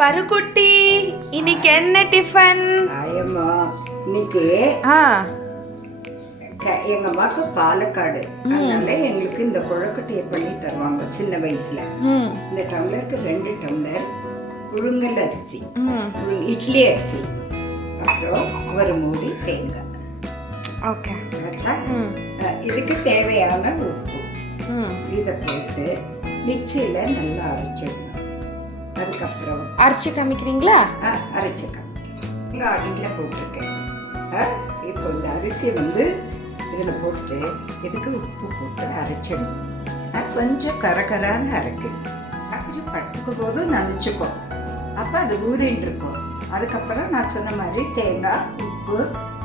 பருக்குட்டி, இன்னைக்கு என்ன டிஃபன்? ஆயம்மா இன்னைக்கு எங்க அம்மாவுக்கு பாலக்காடு, அதனால எங்களுக்கு இந்த கொழுக்கட்டையை பண்ணி தருவாங்க சின்ன வயசுல. இந்த டம்ளருக்கு 2 டம்ளர் புழுங்கல் அரிசி, இட்லி அரிசி, அப்புறம் ஒரு மூடி தேங்காய். ஓகே. இதுக்கு தேவையான உப்பு இதை போட்டு மிக்சியில நல்லா அரைச்சிடணும். அதுக்கப்புறம் அரைச்சி காமிக்கிறீங்களா? அரைச்சி காமிக்கிறேன். அடியில் போட்டிருக்கேன். இப்போ இந்த அரிசியை இதில் போட்டு இதுக்கு உப்பு போட்டு அரைச்சிடணும். கொஞ்சம் கரகரான்னு அரைக்கும். கொஞ்சம் படுத்துக்கும் போது நனைச்சிக்கும். அப்போ அது ஊறின்னு இருக்கும். அதுக்கப்புறம் நான் சொன்ன மாதிரி தேங்காய் உப்பு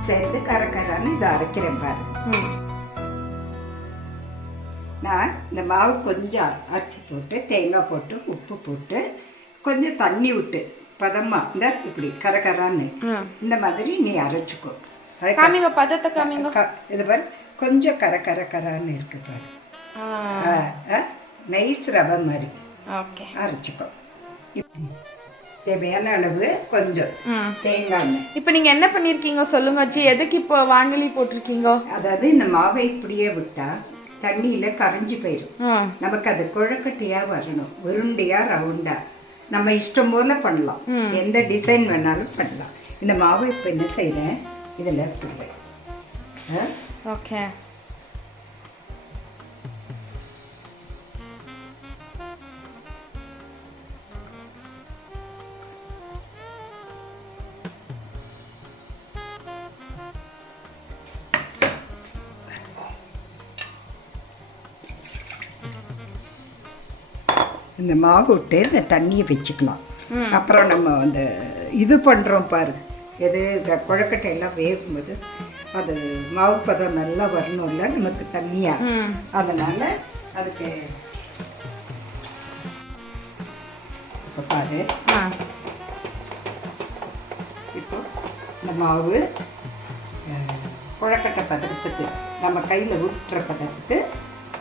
சேர்த்து கரகரான்னு இதை அரைக்கிறேன் பாரு. நான் இந்த மாவு கொஞ்சம் அரைச்சி போட்டு தேங்காய் போட்டு உப்பு போட்டு கொஞ்சம் தண்ணி விட்டு பதமா இந்த இப்படி கரகரான்னு இந்த மாதிரி நீ அரைச்சிக்கோ. காமிங்க, பதத்தை காமிங்க. இது பாரு கொஞ்சம் கரகரான்னு இருக்கு பாரு. நைஸ் ரவை மாதிரி அரைச்சிக்கோ. தேவையான அளவு கொஞ்சம் தேங்காய் எண்ணெய். இப்போ நீங்க என்ன பண்ணிருக்கீங்க சொல்லுங்க வச்சு? எதுக்கு இப்போ வானொலி போட்டிருக்கீங்க? அதாவது இந்த மாவை இப்படியே விட்டா தண்ணியில கரைஞ்சி போயிடும். நமக்கு அது கொழுக்கட்டையா வரணும், உருண்டையா ரவுண்டா. நம்ம இஷ்டம் போல பண்ணலாம், எந்த டிசைன் வேணாலும் பண்ணலாம். இந்த மாவு இப்போ என்ன செய்யறேன், இதில் போடுறேன். ஓகே. இந்த மாவு விட்டு இந்த தண்ணியை வச்சுக்கலாம். அப்புறம் நம்ம இது பண்ணுறோம் பாரு, எது இந்த கொழுக்கட்டை எல்லாம் வேகும்போது அது மாவு பதம் நல்லா வரணும்ல நமக்கு தண்ணியாக. அதனால் அதுக்கு இப்போ பாரு, இப்போ இந்த மாவு கொழுக்கட்டை பதத்துக்கு நம்ம கையில் ஊற்றுற பதத்துக்கு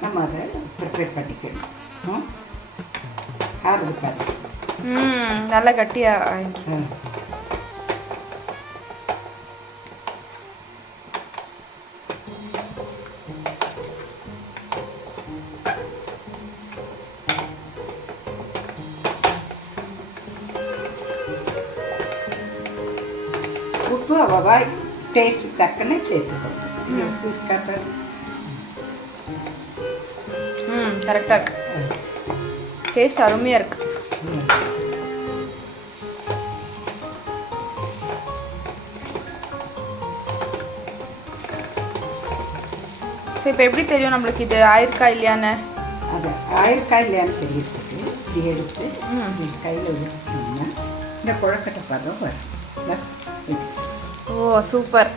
நம்ம அதை ப்ரிப்பேர் பண்ணிக்கணும். நல்லா கட்டியா. உப்பு அவ்வளவா டேஸ்ட் தக்கன சேர்த்துக்கணும். கரெக்டாக இருக்கு, டேஸ்ட் அருமையாக இருக்கு. சரி, இப்போ எப்படி தெரியும் நம்மளுக்கு இது ஆயிருக்கா இல்லையான்னு? அது ஆயிருக்கா இல்லையான்னு தெரியுறதுக்கு இப்படி எடுத்து கையில் ஊற்றினோம்னா இந்த கொழுக்கட்டை பதம் வரும். ஓ சூப்பர்.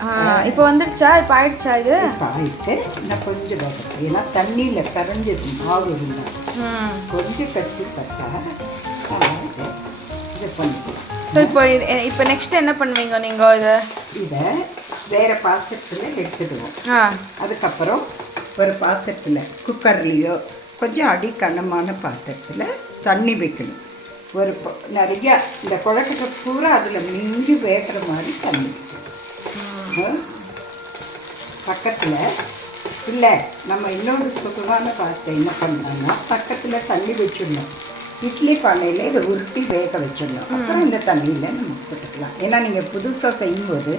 இப்போ வந்துடுச்சா? இப்போ ஆயிடுச்சா? இது இப்போ ஆயிட்டு இன்னும் கொஞ்சம் வேகட்டும். ஏன்னா தண்ணியில் கரைஞ்சது மாவு இருந்தால் கொஞ்சம் கட்டி பார்த்தா இதை பண்ணிக்கலாம். ஸோ இப்போ நெக்ஸ்ட் என்ன பண்ணுவீங்க நீங்கள்? இதை வேறு பாத்திரத்தில் எடுத்துடுவோம். அதுக்கப்புறம் ஒரு பாத்திரத்தில் குக்கர்லேயோ கொஞ்சம் அடி கனமான பாத்திரத்தில் தண்ணி வைக்கணும். ஒரு நிறையா இந்த கொழுக்கட்டை பூரா அதில் மிஞ்சி வேகிற மாதிரி தண்ணி பக்கத்தில். இல்லை நம்ம இன்னொரு சுகமான பாத்திரம் என்ன பண்ணலாம்னா பக்கத்தில் தண்ணி வச்சிடணும். இட்லி பானையில் இதை உருட்டி வேக வச்சிடணும். அப்புறம் இந்த தண்ணியில் நம்ம போட்டுக்கலாம். ஏன்னா நீங்கள் புதுசாக செய்யும்போது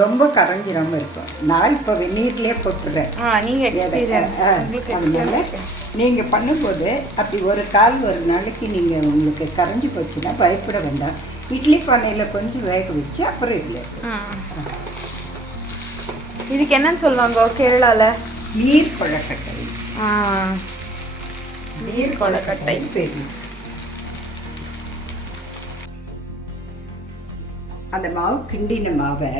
ரொம்ப கரைஞ்சிராமல் இருக்கும். நான் இப்போ வெந்நீர்லேயே போட்டுடுறேன். அதனால நீங்கள் பண்ணும்போது அப்படி ஒரு நாளைக்கு நீங்கள் உங்களுக்கு கரைஞ்சி போச்சுன்னா பயப்பட வேண்டாம். இட்லி பானையில் கொஞ்சம் வேக வச்சு அப்புறம் இதில் இதுக்கு என்னன்னு சொல்லுவாங்க கேரளாவில்? நீர் கொழுக்கட்டை. நீர் கொழுக்கட்டை பேர். அந்த மாவு கிண்டின மாவை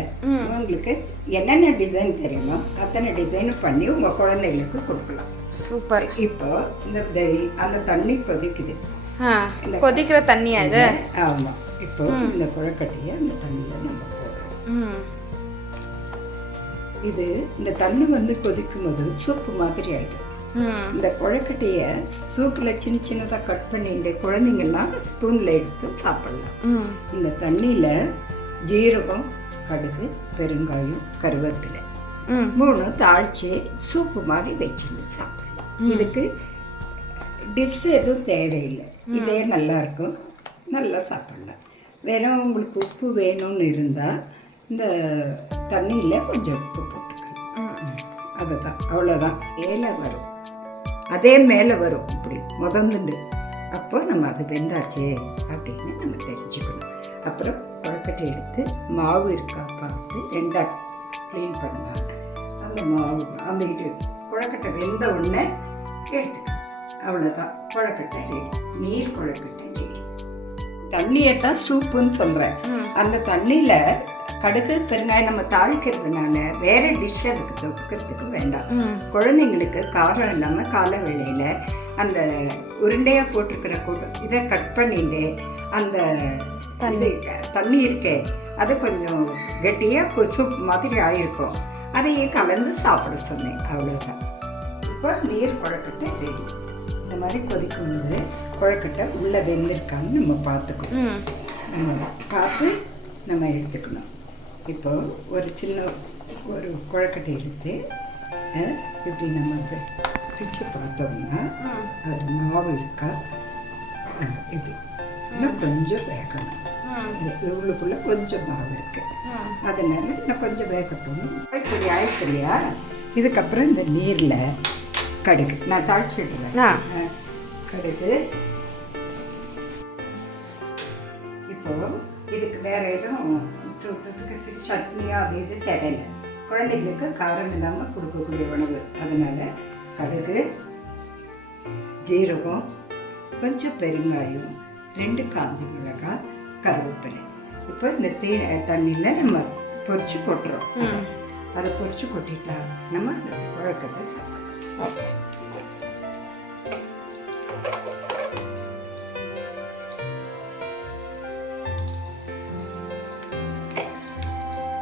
உங்களுக்கு என்னென்ன டிசைன் தெரியுமோ அத்தனை டிசைனும் பண்ணி உங்கள் குழந்தைகளுக்கு கொடுக்கலாம். சூப்பர். இப்போ அந்த தண்ணி கொதிக்குது. கொதிக்கிற தண்ணியா இது? ஆமாம். இப்போ இந்த கொழுக்கட்டையை அந்த தண்ணியில் நம்ம போடுறோம். இது இந்த தண்ணி கொதிக்கும் போது சூப்பு மாதிரி ஆகிடும். ம் இந்த கொழுக்கட்டையை சூப்பில் சின்ன சின்னதாக கட் பண்ணிட்டு குழந்தைங்கள்லாம் ஸ்பூனில் எடுத்து சாப்பிடலாம். ம் இந்த தண்ணியில் ஜீரகம், கடுகு, பெருங்காயம், கருவேப்பிலை ம் 3 தாளித்து சூப்பு மாதிரி வச்சுட்டு சாப்பிடலாம். இதுக்கு டிஷ் எதுவும் தேவையில்லை. இதே நல்லாயிருக்கும், நல்லா சாப்பிடலாம். வேற உங்களுக்கு உப்பு வேணும்னு இருந்தால் இந்த தண்ணியில் கொஞ்சம் உப்பு போட்டுக்கலாம். அதுதான், அவ்வளோதான். மேலே வரும், அதே மேலே வரும் இப்படி முதந்துண்டு. அப்போ நம்ம அது வெந்தாச்சு அப்படின்னு நம்ம தெரிஞ்சுக்கணும். அப்புறம் கொழுக்கட்டை எடுத்து மாவு இருக்கா பார்த்து 2ஆக க்ளீன் பண்ணால் அந்த மாவு அந்த இது கொழுக்கட்டை வெந்த உடனே எடுத்துக்கணும். அவ்வளோதான், கொழுக்கட்டை ரெடி. நீர் கொழுக்கட்டை ரெடி. தண்ணியை தான் சூப்புன்னு சொல்கிறேன். அந்த தண்ணியில் கடுகு, பெருங்காயம் நம்ம தாளிக்கிறதுனால வேறு டிஷ் அதுக்கு தொட்டுக்கிறதுக்கு வேண்டாம். குழந்தைங்களுக்கு காரம் இல்லாமல் காலை வேளையில் அந்த உருண்டையாக போட்டிருக்கிற இதை கட் பண்ணிட்டு அந்த தண்ணி இருக்கே அது கொஞ்சம் கெட்டியாக சூப் மாதிரி ஆகிருக்கும், அதையே கலந்து சாப்பிட சொன்னேன். அவ்வளோதான். இப்போ நீர் கொழுக்கட்டை ரெடி. இந்த மாதிரி கொதிக்கும்போது கொழுக்கட்டை உள்ளே வெந்திருக்கான்னு நம்ம பார்த்துக்கணும். பார்த்து நம்ம எடுத்துக்கணும். இப்போது ஒரு சின்ன ஒரு கொழுக்கட்டை எடுத்து இப்படி நம்ம பிச்சு பார்த்தோம்னா அது மாவு இருக்கா இப்படி இன்னும் கொஞ்சம் வேகணும். இவ்வளோக்குள்ளே கொஞ்சம் மாவு இருக்குது, அதனால இன்னும் கொஞ்சம் வேகட்டும். இப்படி ஆயிடுச்சு இல்லையா? இதுக்கப்புறம் இந்த நீரில் கடுகு நான் தாளிச்சுடுறேன். கடுகு இப்போ இதுக்கு வேற எதுவும் சட்னியோ அது இது தேவையில்லை. குழந்தைங்களுக்கு காரம் இல்லாமல் கொடுக்கக்கூடிய உணவு. அதனால கடுகு, ஜீரகம், கொஞ்சம் பெருங்காயம், 2 காஞ்ச மிளகாய், கருவேப்பிலை. இப்போ இந்த தண்ணியில் நம்ம பொரிச்சு கொட்டுறோம். அதை பொரிச்சு கொட்டிட்டா நம்ம அந்த கொழுக்கட்டை சாப்பிடலாம்.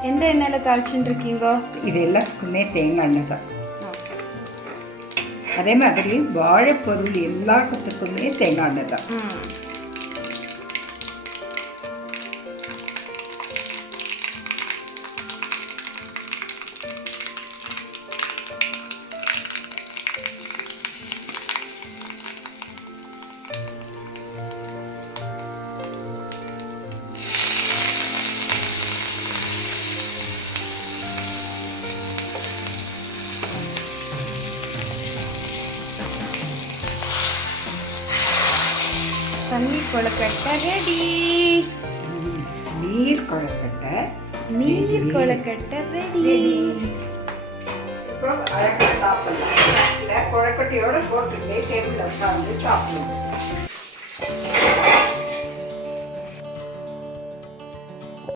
எந்த எண்ணெயில் தாளிச்சுட்டு இருக்கீங்க? இது எல்லாத்துக்குமே தேங்காய் எண்ணெய் தான். அதே மாதிரி வாழைப்பொருள் எல்லாத்துக்குமே தேங்காய் எண்ணெய் தான். தண்ணி கொழுக்கட்டை ரெடி. நீர் கொழுக்கட்டை ரெடி. இப்போ அழகாக சாப்பிடலாம். கொழுக்கட்டையோட போட்டுக்கிட்டே டேபிளில் உட்காந்து சாப்பிடணும்.